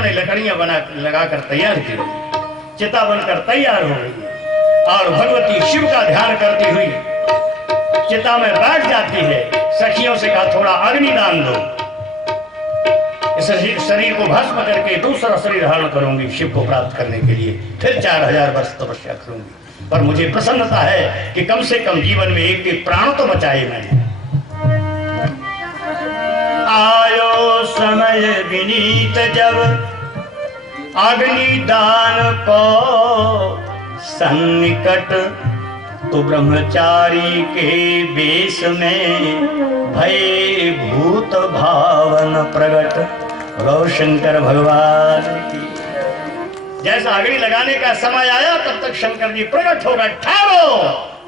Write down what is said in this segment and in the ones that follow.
मित्रों ने लकड़ियां बना लगाकर तैयार की, चिता बनकर तैयार हो गई और भगवती शिव का ध्यान करती हुई चिता में बैठ जाती है। सखियों से कहा थोड़ा अग्निदान दो, इस शरीर को भस्म करके दूसरा शरीर धारण करूंगी शिव को प्राप्त करने के लिए, फिर 4000 वर्ष तपस्या करूंगी, पर मुझे प्रसन्नता है कि कम से कम जीवन में एक के प्राण तो बचाए मैंने। आयो समय विनीत जब अग्निदान को सन्निकट, तो ब्रह्मचारी के वेश में भय भूत भावन प्रगट। गौ शंकर भगवान की। जैसा अग्नि लगाने का समय आया तब तक शंकर जी प्रकट होगा, ठहरो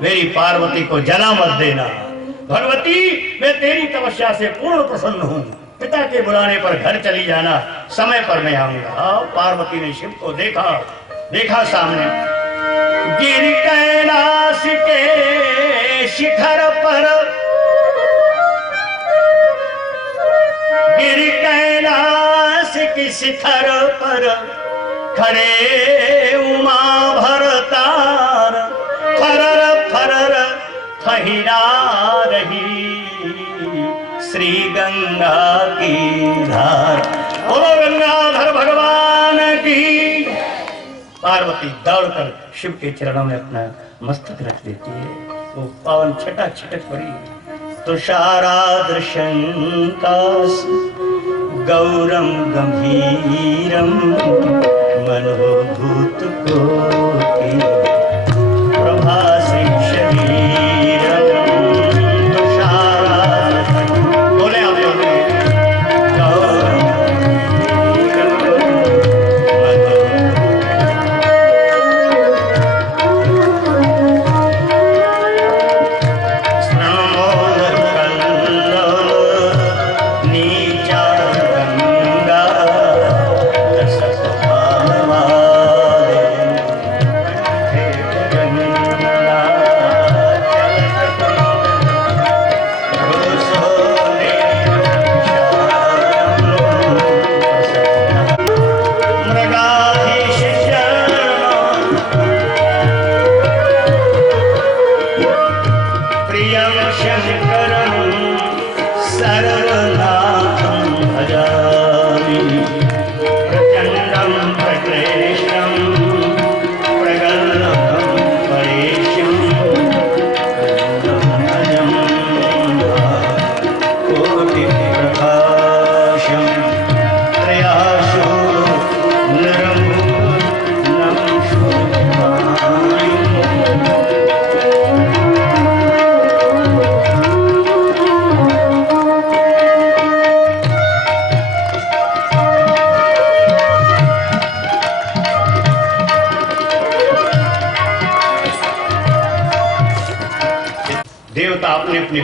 मेरी पार्वती को जला मत देना, भगवती मैं तेरी तपस्या से पूर्ण प्रसन्न हूं, पिता के बुलाने पर घर चली जाना, समय पर मैं आऊंगा। पार्वती ने शिव को देखा सामने, गिर कैलाश के शिखर पर, गिर कैलाश के शिखर पर खड़े उमा भरतार, फरर फरर फहिरा रही श्री गंगा की धार। बोलो गंगाधर भगवान की। पार्वती दौड़कर शिव के चरणों में अपना मस्तक रख देती है, वो पावन छटा छिटक पड़ी। तुषारादृशं कास गौरम गंभीरम मनोभूत कोटि प्रभासी शरीरम। तुषारादृशं, बोले आप लोग, गौरम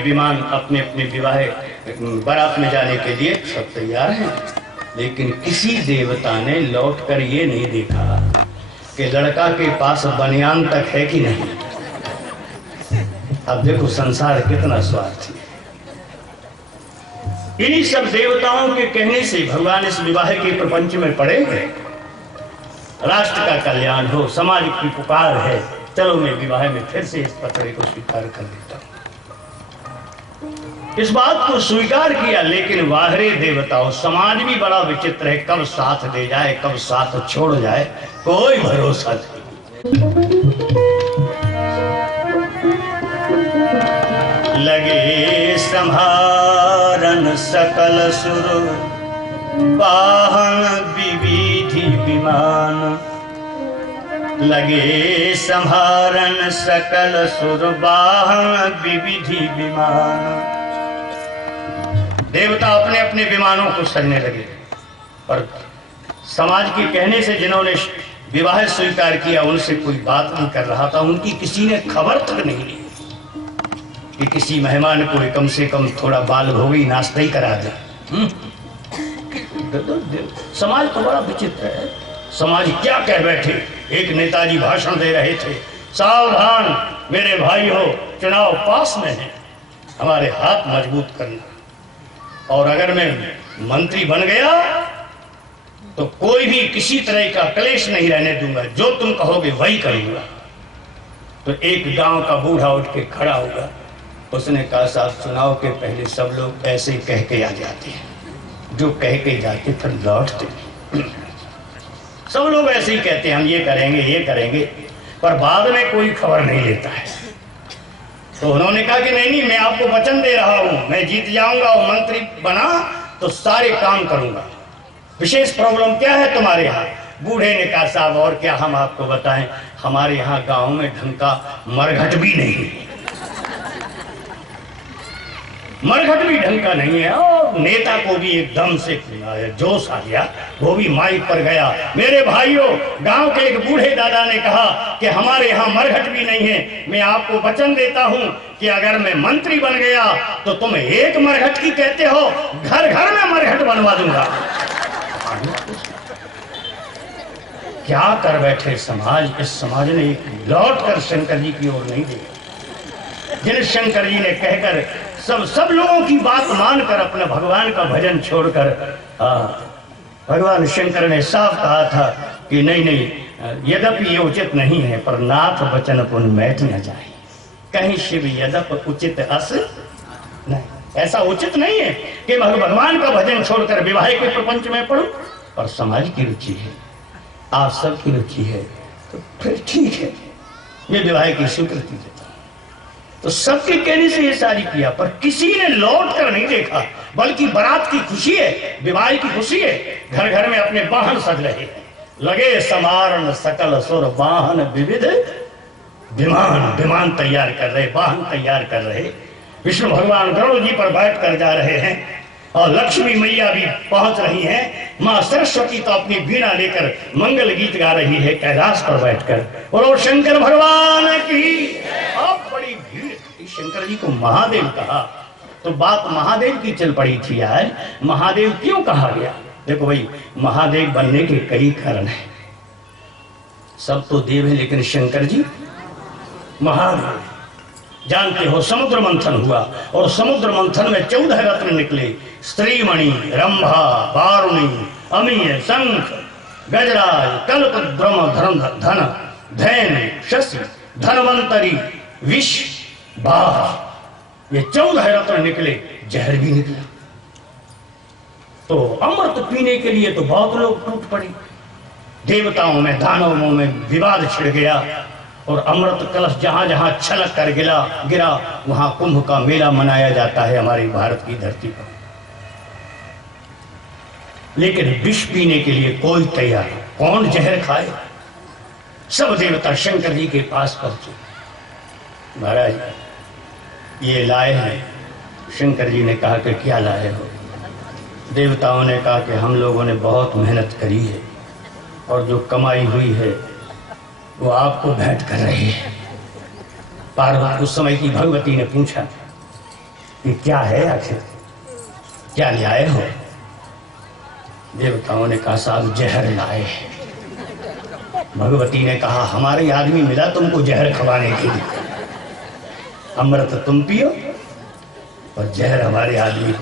विमान अपने अपने विवाह बारात में जाने के लिए सब तैयार हैं, लेकिन किसी देवता ने लौटकर ये नहीं देखा कि लड़का के पास बनियान तक है कि नहीं। अब देखो संसार कितना स्वार्थी है। इन्हीं सब देवताओं के कहने से भगवान इस विवाह के प्रपंच में पड़े हैं। राष्ट्र का कल्याण हो, समाज की पुकार है, चलो मैं विवाह में फिर से इस पत्र को स्वीकार कर लेता हूं। इस बात को स्वीकार किया, लेकिन वाहरे देवताओं, समाज भी बड़ा विचित्र है, कब साथ दे जाए कब साथ छोड़ जाए कोई भरोसा नहीं। लगे संहारन सकल सुर वाहन विविधि विमान, लगे संहारन सकल सुर वाहन विविधि विमान। देवता अपने अपने विमानों को सजने लगे, पर समाज के कहने से जिन्होंने विवाह स्वीकार किया उनसे कोई बात नहीं कर रहा था। उनकी किसी ने खबर तक नहीं ली कि किसी मेहमान को कम से कम थोड़ा बाल भोगी नाश्ता ही करा दे। समाज तो बड़ा विचित्र है। समाज क्या कह बैठे। एक नेताजी भाषण दे रहे थे, सावधान मेरे भाई हो, चुनाव पास में है, हमारे हाथ मजबूत करना, और अगर मैं मंत्री बन गया तो कोई भी किसी तरह का क्लेश नहीं रहने दूंगा, जो तुम कहोगे वही करूंगा। तो एक गांव का बूढ़ा उठ के खड़ा होगा, उसने कहा साहब चुनाव के पहले सब लोग ऐसे ही कह के आ जाते हैं, जो कह के जाते फिर लौटते सब लोग ऐसे ही कहते हैं हम ये करेंगे, पर बाद में कोई खबर नहीं लेता है। तो उन्होंने कहा कि नहीं मैं आपको वचन दे रहा हूं, मैं जीत जाऊंगा और मंत्री बना तो सारे काम करूंगा। विशेष प्रॉब्लम क्या है तुम्हारे यहाँ? बूढ़े ने कहा साहब और क्या हम आपको बताएं, हमारे यहाँ गांव में ढंग का मरघट भी नहीं है, मरघट भी ढंग का नहीं है। और नेता को भी एकदम से जोश आ गया, वो भी माइक पर गया, मेरे भाइयों गांव के एक बूढ़े दादा ने कहा कि हमारे यहाँ मरघट भी नहीं है, मैं आपको वचन देता हूं कि अगर मैं मंत्री बन गया तो तुम एक मरघट की कहते हो, घर घर में मरघट बनवा दूंगा। क्या कर बैठे समाज, इस समाज ने लौट कर शंकर जी की ओर नहीं देखा। जिन शंकर जी ने कहकर सब लोगों की बात मानकर अपने भगवान का भजन छोड़कर, भगवान शंकर ने साफ कहा था कि नहीं यद्यपि ये उचित नहीं है, पर नाथ वचन पुन मैट न जाए, कहीं शिव यद्यप उचित अस नहीं, ऐसा उचित नहीं है कि भगवान का भजन छोड़कर विवाह के प्रपंच में पढ़ूं। पर समाज की रुचि है, आप सबकी रुचि है, तो फिर ठीक है, ये विवाह की स्वीकृति देता। तो सबके कहने से ये शादी किया, पर किसी ने लौट कर नहीं देखा, बल्कि बारात की खुशी है, विवाह की खुशी है, घर घर में अपने वाहन सज रहे, लगे समारण सकल सुर वाहन विविध विमान तैयार कर रहे, वाहन तैयार कर रहे। विष्णु भगवान गरुड़ जी पर बैठ कर जा रहे हैं और लक्ष्मी मैया भी पहुंच रही हैं। मां सरस्वती तो अपनी वीणा लेकर मंगल गीत गा रही है कैलाश पर बैठकर। और शंकर भगवान की अब बड़ी भीड़ थी। शंकर जी को महादेव कहा तो बात महादेव की चल पड़ी थी यार। महादेव क्यों कहा गया? देखो भाई, महादेव बनने के कई कारण हैं। सब तो देव है, लेकिन शंकर जी महादेव। जानते हो समुद्र मंथन हुआ और समुद्र मंथन में 14 रत्न निकले, स्त्रीमणि, रंभा, वारुणी, अमीय, शंख, गजराज, कल्प, द्रुम, धन, धैन, शशि, धनवंतरी, विष, बाघ, ये 14 रत्न निकले। जहर भी निकला। तो अमृत पीने के लिए तो बहुत लोग टूट पड़े। देवताओं में दानवों में विवाद छिड़ गया और अमृत कलश जहां जहां छलक कर गिरा वहां कुंभ का मेला मनाया जाता है हमारी भारत की धरती पर। लेकिन विष पीने के लिए कोई तैयार, कौन जहर खाए? सब देवता शंकर जी के पास पहुंचे। महाराज ये लाए हैं। शंकर जी ने कहा कि क्या लाए हो? देवताओं ने कहा कि हम लोगों ने बहुत मेहनत करी है और जो कमाई हुई है वो आपको भेंट कर रहे हैं। पार्वती उस समय की भगवती ने पूछा कि क्या है, आखिर क्या लाए हो? देवताओं ने कहा साहब जहर लाए हैं। भगवती ने कहा हमारे आदमी मिला तुमको जहर खवाने के लिए, अमृत तुम पियो और जहर हमारे आदमी।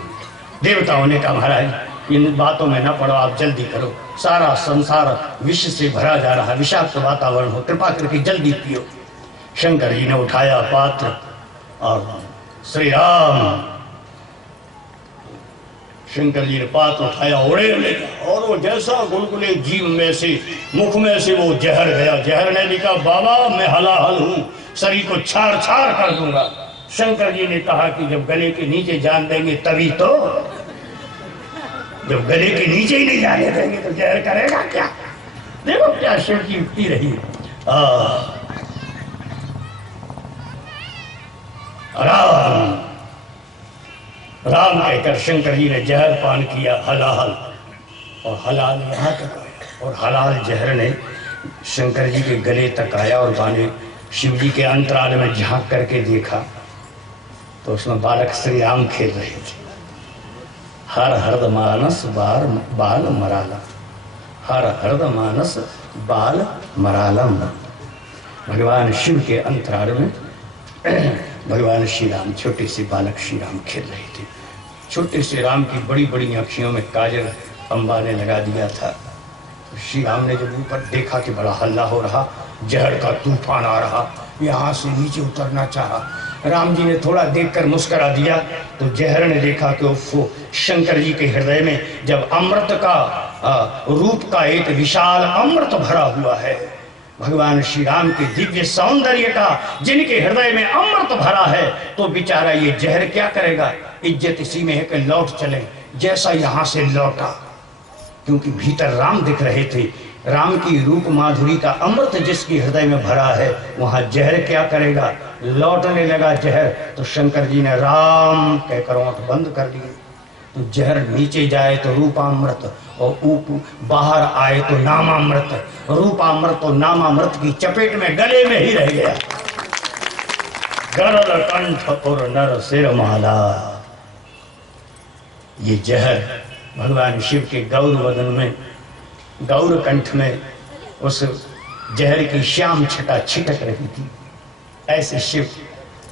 देवताओं ने कहा महाराज इन बातों में न पड़ो, आप जल्दी करो, सारा संसार विष से भरा जा रहा है, विषाक्त वातावरण हो, कृपा करके जल्दी पियो। शंकर जी ने उठाया पात्र और श्री राम, शंकर जी ने पात्र उठाया, ओढ़े और वो जैसा गुलगुले जीव में से मुख में से वो जहर गया। जहर ने लिखा बाबा मैं हलाहल हूं, शरीर को छाड़ छाड़ कर दूंगा। शंकर जी ने कहा कि जब गले के नीचे जान देंगे तभी तो, जब गले के नीचे ही नहीं जाने देंगे तो जहर करेगा क्या? देखो क्या शिव की युक्ति रही। राम राम कहकर शंकर जी ने जहर पान किया, हलाहल, और हलाल यहाँ तक आया और हलाल जहर ने शंकर जी के गले तक आया और बाने शिव जी के अंतराल में झांक करके देखा तो उसमें बालक श्री राम खेल रहे थे। हर हृद मानस बाल मराला, हर हृद मानस बाल मरालम। भगवान शिव के अंतराल में भगवान श्री राम, छोटे से बालक श्री राम खेल रहे थे। छोटे से राम की बड़ी बड़ी आँखियों में काजल अम्बा ने लगा दिया था श्री राम ने जब ऊपर देखा कि बड़ा हल्ला हो रहा, जहर का तूफान आ रहा, यहाँ से नीचे उतरना चाहा। राम जी ने थोड़ा देखकर मुस्करा दिया तो जहर ने देखा कि वो शंकर जी के हृदय में जब अमृत का रूप का एक विशाल अमृत भरा हुआ है, भगवान श्री राम के दिव्य सौंदर्य का जिनके हृदय में अमृत भरा है, तो बेचारा ये जहर क्या करेगा। इज्जत इसी में है कि लौट चले जैसा यहाँ से लौटा, क्योंकि भीतर राम दिख रहे थे। राम की रूप माधुरी का अमृत जिसके हृदय में भरा है, वहां जहर क्या करेगा। लौटने लगा जहर तो शंकर जी ने राम कहकर ओंठ बंद कर लिए। तो जहर नीचे जाए तो रूपामृत और बाहर आए तो नामामृत। रूपामृत और नामामृत की चपेट में गले में ही रह गया। गरल कंठ और नर सिर माला। ये जहर भगवान शिव के गौर वदन में, गौर कंठ में उस जहर की श्याम छटा छिटक रही थी। ऐसे शिव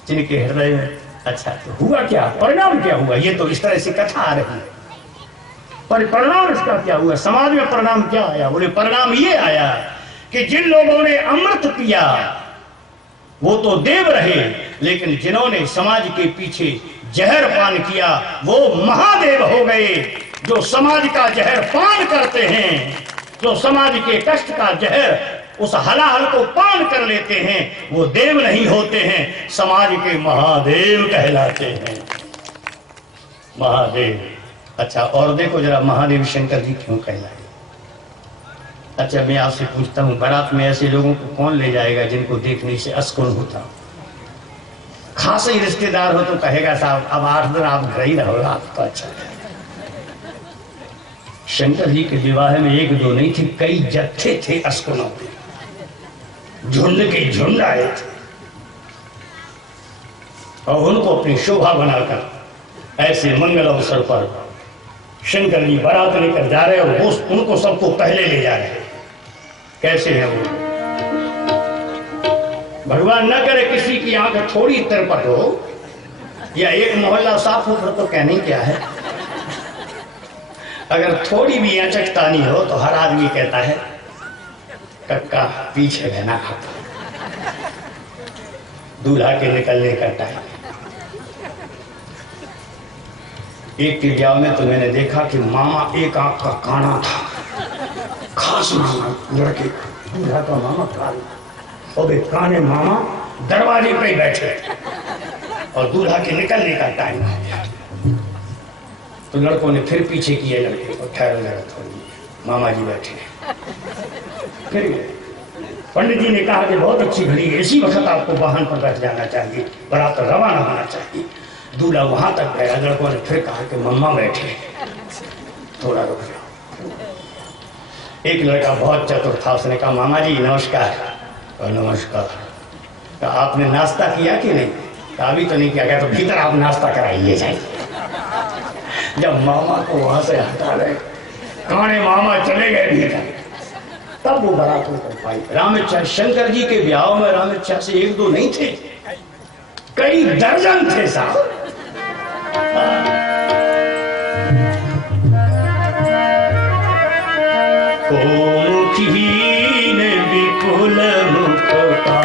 जिनके हृदय में, अच्छा तो हुआ क्या, परिणाम क्या हुआ। ये तो इस तरह से कथा आ रही है, पर परिणाम इसका क्या हुआ, समाज में परिणाम क्या आया। बोले परिणाम ये आया कि जिन लोगों ने अमृत पिया वो तो देव रहे, लेकिन जिन्होंने समाज के पीछे जहर पान किया वो महादेव हो गए। जो समाज का जहर पान करते हैं, जो समाज के कष्ट का जहर उस हलाहल को पान कर लेते हैं, वो देव नहीं होते हैं, समाज के महादेव कहलाते हैं। महादेव। अच्छा और देखो जरा महादेव शंकर जी क्यों कहलाए। अच्छा मैं आपसे पूछता हूँ, बारात में ऐसे लोगों को कौन ले जाएगा जिनको देखने से अस्कुन होता। खास ही रिश्तेदार हो तो कहेगा साहब अब 8 दिन आप घर ही रहो, आपको अच्छा। शंकर जी के विवाह में 1-2 नहीं थे, कई जत्थे थे अस्कुनों के, झुंड के झुंड आए थे और उनको अपनी शोभा बनाकर ऐसे मंगल अवसर पर शंकर जी बारात लेकर जा रहे और वो उनको सबको पहले ले जा रहे। कैसे है वो, भगवान न करे किसी की आंख थोड़ी तिरपट हो या एक मोहल्ला साफ हो तो कहने क्या है। अगर थोड़ी भी अचकतानी हो तो हर आदमी कहता है कक्का पीछे रहना खाता। दूल्हा के निकलने का टाइम। एक के ब्याह में तो मैंने देखा कि मामा एक आंख का काना था, खास मामा लड़के दूल्हा का मामा काना, और वे काने मामा दरवाजे पे ही बैठे और दूल्हा के निकलने का टाइम हो गया। तो लड़कों ने फिर पीछे किए लड़के को, ठहरो जरा थोड़ी, मामा जी बैठे। फिर पंडित जी ने कहा कि बहुत अच्छी घड़ी है, इसी वक्त आपको वाहन पर बैठ जाना चाहिए, बारात रवाना होना चाहिए। दूल्हा वहां तक गया, लड़कों ने फिर कहा कि मम्मा बैठे, थोड़ा रुक जाओ। एक लड़का बहुत चतुर था, उसने कहा मामा जी नमस्कार। और नमस्कार। तो आपने नाश्ता किया कि नहीं। तो अभी तो नहीं किया गया, तो भीतर आप नाश्ता कराइए जाइए। जब मामा को वहां से हटा रहे, काने मामा चले गए भीतर, तब वो बारात कर पाई। रामेच्छा शंकर जी के ब्याह में रामेच्छा से 1-2 नहीं थे, कई दर्जन थे साहब। कोमुखहीन विपुल मुखता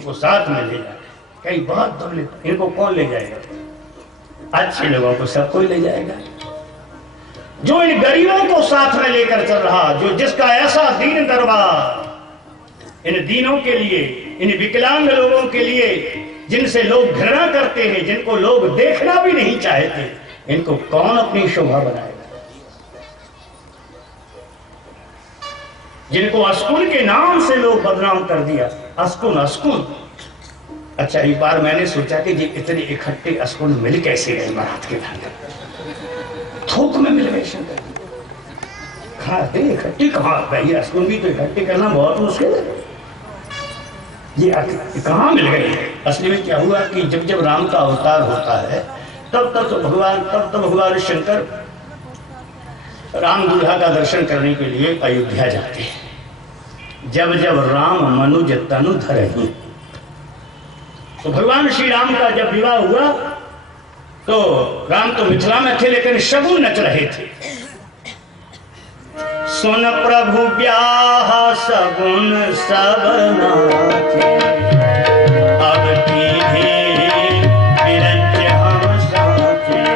उनको साथ में ले जाए। कई बहुत दुबले, इनको कौन ले जाएगा? अच्छे लोगों को सब कोई ले जाएगा। जो इन गरीबों को साथ में लेकर चल रहा, जो जिसका ऐसा दीन दरबार, इन दीनों के लिए, इन विकलांग लोगों के लिए, जिनसे लोग घृणा करते हैं, जिनको लोग देखना भी नहीं चाहते, इनको कौन अपनी शोभा बनाएगा? जिनको अस्कुन के नाम से लोग बदनाम कर दिया। अस्कुन अस्कुन। अच्छा, एक बार मैंने सोचा कि ये इतने इकट्ठे अस्कुन मिल कैसे गए बारात के अंदर? थोक में मिल गए शंकर जी। खाते इकट्ठी कहाँ भाई? अस्कुन भी तो इकट्ठे करना बहुत मुश्किल है। ये कहाँ मिल गए? असली में क्या हुआ कि जब जब राम का अवतार होता है तब तो भगवान शंकर राम दूल्हा का दर्शन करने के लिए अयोध्या जाते हैं। जब जब राम मनुज तनु धरहि, तो भगवान श्री राम का जब विवाह हुआ तो राम तो मिथिला में थे, लेकिन शगुन नच रहे थे। सुन प्रभु ब्याह सगुन सब नाचे, अब कीन्हे बिरंच हम साचे।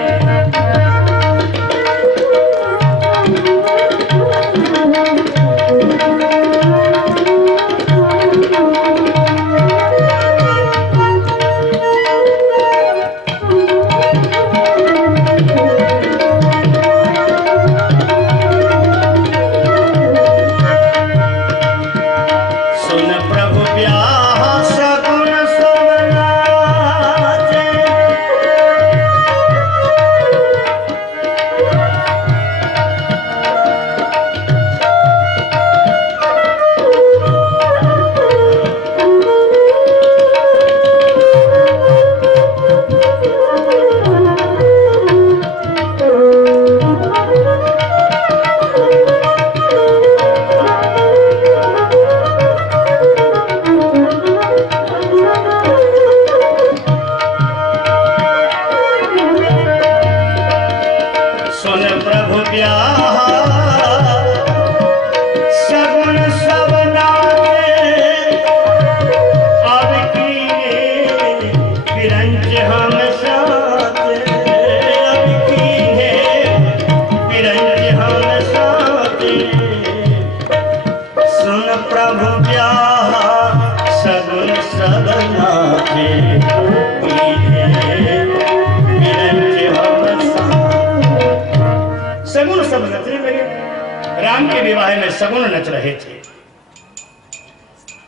राम के विवाह में सगुन नच रहे थे।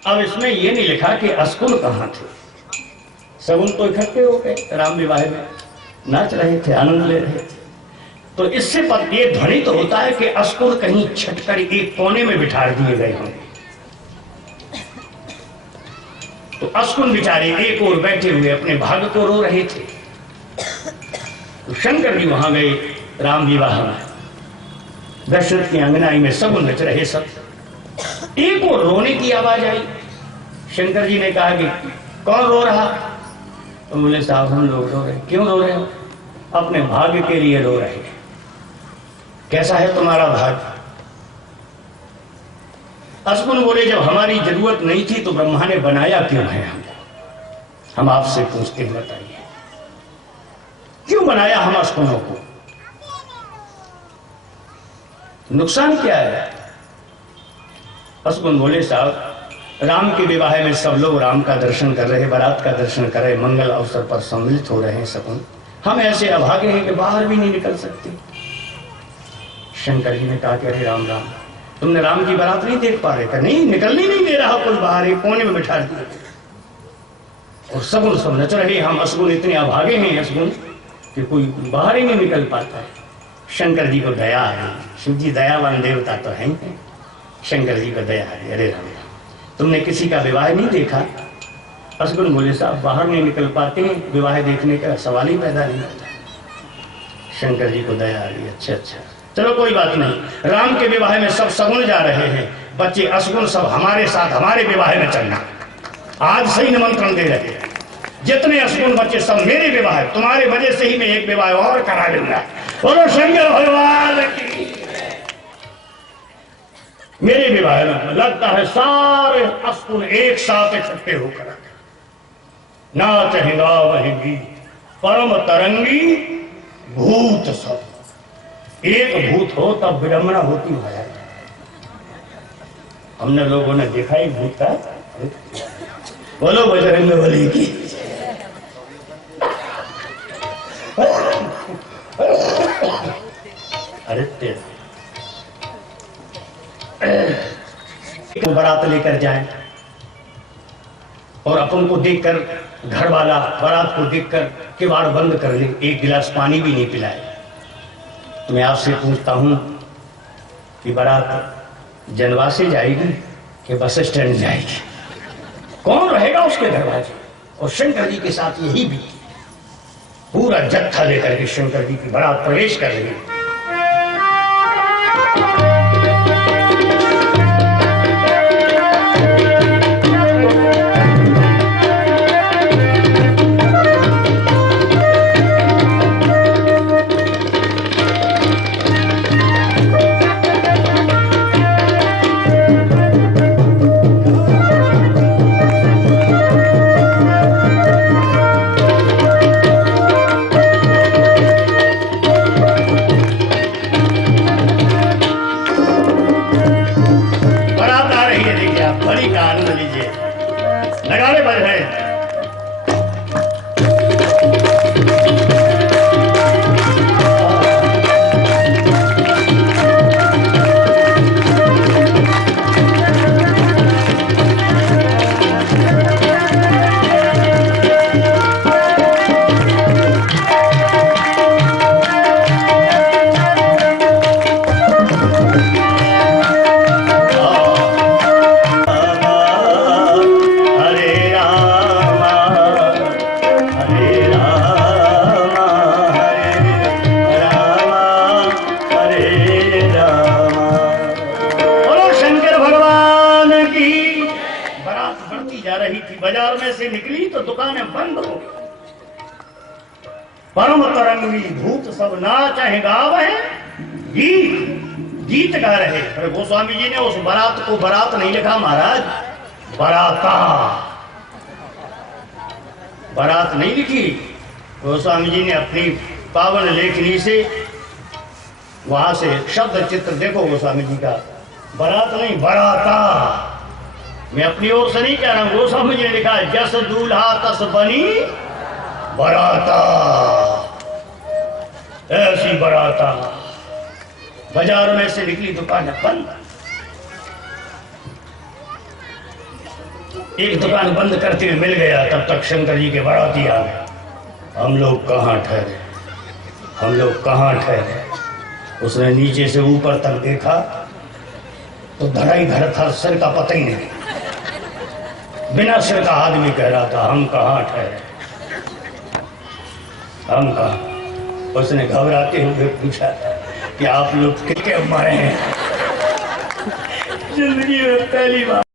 अब इसमें यह नहीं लिखा कि अस्कुन कहां थे। सगुन तो इकट्ठे हो गए, राम विवाह में नाच रहे थे, आनंद ले रहे थे। तो इससे पर यह ध्वनि तो होता है कि अस्कुन कहीं छटकर एक कोने में बिठा दिए गए होंगे। तो अस्कुन बेचारे एक ओर बैठे हुए अपने भाग्य को रो रहे थे। तो शंकर जी वहां गए राम विवाह में, दशरथ की अंगनाई में सगुन नच रहे सब। एक और रोने की आवाज आई। शंकर जी ने कहा कि कौन रो रहा? तो बोले साहब हम लोग रो रहे। क्यों रो रहे हो? अपने भाग्य के लिए रो रहे हैं। कैसा है तुम्हारा भाग्य? अस्कुन बोले जब हमारी जरूरत नहीं थी तो ब्रह्मा ने बनाया क्यों है हमको? हम आपसे पूछते हैं, बताइए क्यों बनाया हम अस्कुनों को? नुकसान क्या है? अस्कुन बोले साहब राम के विवाह में सब लोग राम का दर्शन कर रहे, बारात का दर्शन कर रहे, मंगल अवसर पर सम्मिलित हो रहे हैं सगुन। हम ऐसे अभागे हैं कि बाहर भी नहीं निकल सकते। शंकर जी ने कहा कि अरे राम राम, तुमने राम की बारात नहीं देख पा रहे? नहीं, निकलने नहीं दे रहा, कुछ बाहर एक कोने में बिठा दिया। और सगुन सब नच रहे, हम असगुन इतने अभागे हैं असगुन कि कोई बाहर ही नहीं निकल पाता है। शंकर जी को दया है, शिव जी दयावान देवता तो है। शंकर जी को दया है, अरे राम तुमने किसी का विवाह नहीं देखा? असगुन बोले साहब बाहर नहीं निकल पाते, विवाह देखने का सवाल ही पैदा नहीं होता। शंकर जी को दया आ गई, अच्छा अच्छा चलो कोई बात नहीं, राम के विवाह में सब सगुन जा रहे हैं, बच्चे असगुन सब हमारे साथ हमारे विवाह में चलना। आज सही निमंत्रण दे रहे हैं, जितने असगुन बच्चे सब मेरे विवाह, तुम्हारे वजह से ही मैं एक विवाह और करा लूंगा। बोलो शंकर भगवान की। मेरे विवाह में लगता है सारे असगुन एक साथ इकट्ठे होकर नाच है गावहेंगी परम तरंगी भूत सब। एक भूत हो तब विडम्बना होती है। हमने लोगों ने देखा ही भूत का। बोलो बजरंगबली की। अरे तेरा बारात लेकर जाएं और अपन को देखकर घर वाला बारात को देखकर किवाड़ बंद कर ले, एक गिलास पानी भी नहीं पिलाए। तो मैं आपसे पूछता हूं कि बारात जनवा से जाएगी कि बस स्टैंड जाएगी? कौन रहेगा उसके दरवाजे? और शंकर जी के साथ यही भी पूरा जत्था लेकर के शंकर जी की बारात प्रवेश कर रही है। नगाड़े बज रहे हैं। बाजार में से निकली तो दुकानें बंद हो गई। परम तरंगी भूत सब नाच है गावे गीत गा रहे। पर गोस्वामी जी ने उस बारात को बारात नहीं लिखा महाराज, बराता। बारात नहीं लिखी। गोस्वामी जी ने अपनी पावन लेखनी से वहां से शब्द चित्र देखो गोस्वामी जी का, बारात नहीं बराता। मैं अपनी ओर से नहीं कह रहा हूं, गोस्वामी जी ने लिखा है जस दूल्हा तस बनी बराता। ऐसी बराता बाजार में से निकली, दुकान बंद। एक दुकान बंद करते हुए मिल गया, तब तक शंकर जी के बाराती आ गए। हम लोग कहाँ ठहरे, हम लोग कहाँ ठहरे। उसने नीचे से ऊपर तक देखा तो धड़ा ही धड़ था, सिर का पता ही नहीं। बिना सिर का आदमी कह रहा था हम कहाँ ठहरे, हम कहाँ। उसने घबराते हुए पूछा कि आप लोग कितने मरे हैं? जिंदगी में पहली बार